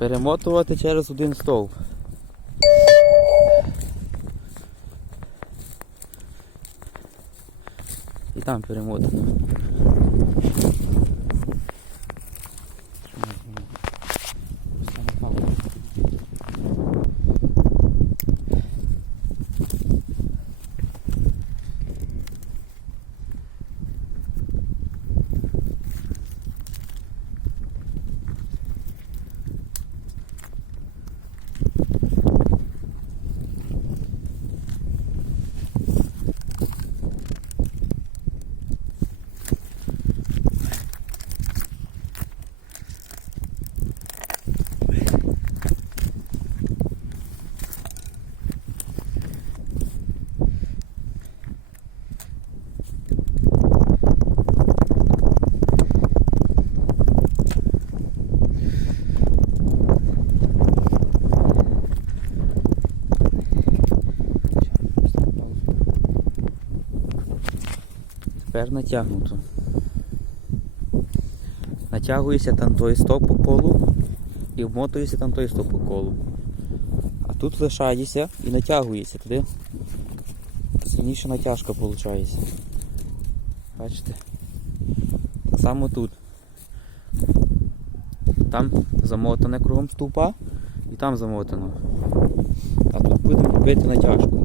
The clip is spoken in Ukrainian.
Перемотувати через один стовп. І там перемотано. Тепер натягнуто. Натягується там той стоп по колу і вмотується там той стоп по колу. А тут лишається і натягується. Туди сильніша натяжка виходить. Бачите? Так само тут. Там замотане кругом стовпа і там замотано. А тут будемо робити натяжку.